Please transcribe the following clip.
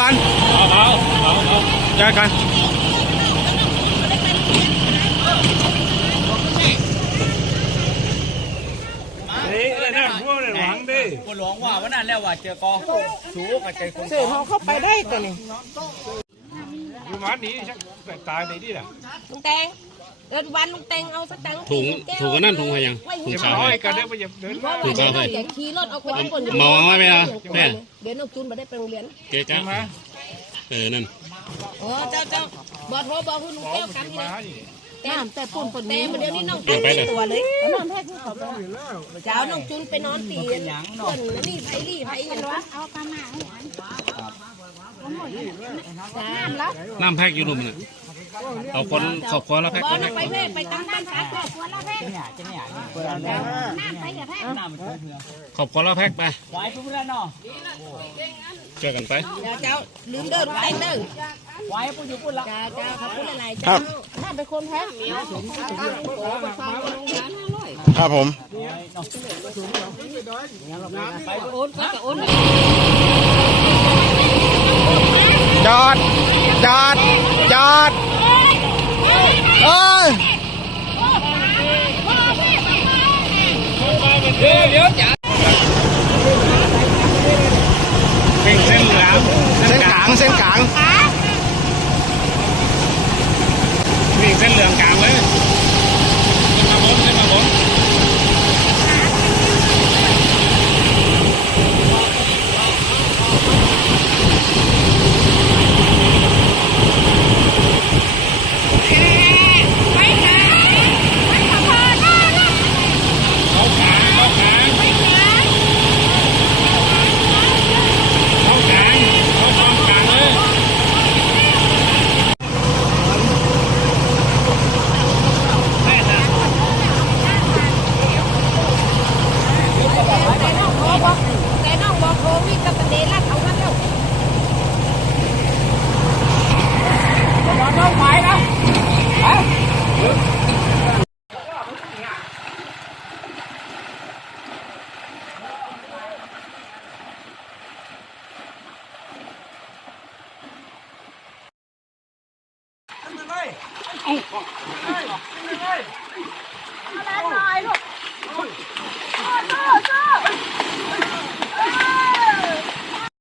กันเอาเอาเอาเอาจอดกันเฮ้ยนั่นพวกหวังดิกูหลวงว่าวันนั้นแล้วว่าเจอกอสูกับใจคนเสือเขาเข้าไปได้กัน นี่อยู่มานี้ชักตายในนี่แหละลุงแตงเดินวันลุงแตงเอาสตังค์ถุงถุงอันนั่นถุงอะไรยังถุงจะขาวมาให้ให้กันได้ไปอย่าเดินเพราะว่าเดี๋ยวเราอย่าขี่รถออกไปญี่ปุ่นมองไว้ไหมล่ะแม่เดี๋ยวน้องจูนมาได้ไปโรงเรียนเจ๊จ้ามาเออนั่นโอ้เจ้าเจ้าบอกโทรบอกคุณลุงแก้วครับนี่มานะ นี่น้ำแต่ปุ่นปุ่นแต่เดี๋ยวนี้น้องจูนไม่ตัวเลยน้ำแท้ที่เขาเจ้าน้องจูนไปนอนตีนเพื่อนนี่ไผ่รี่ไผ่ยังวะเอาปลาหมาน้ำแล้วน้ำแพ็กอยู่รุมน่ะเอาคนขอบคอแล้วแพ็กบคอนลแพ็กไปแม่ไปตั้งบ้านพักครอบครัวแล้วแม่เนี่ยจะเนี่ยน้ำไปอย่าแพ้น้ำมันเถื่อนขอบคอแล้วแพ็กไปไว้ทุกเรื่องเนาะเจอกันไปเจ้าเจ้าลืมเดินไปเดิน ไว้ปุ๊บอยู่ปุ๊บละเจ้าเจ้าครับพูดอะไรเจ้าน้ำไปคนแพ้ครับผม โอนก็จะโอนจอด จอด จอดเอ้ยเป็นเส้นหลังเส้นกลาง เส้นกลาง chất lượng ไลยเอาเลยเไาแล้วตายลูก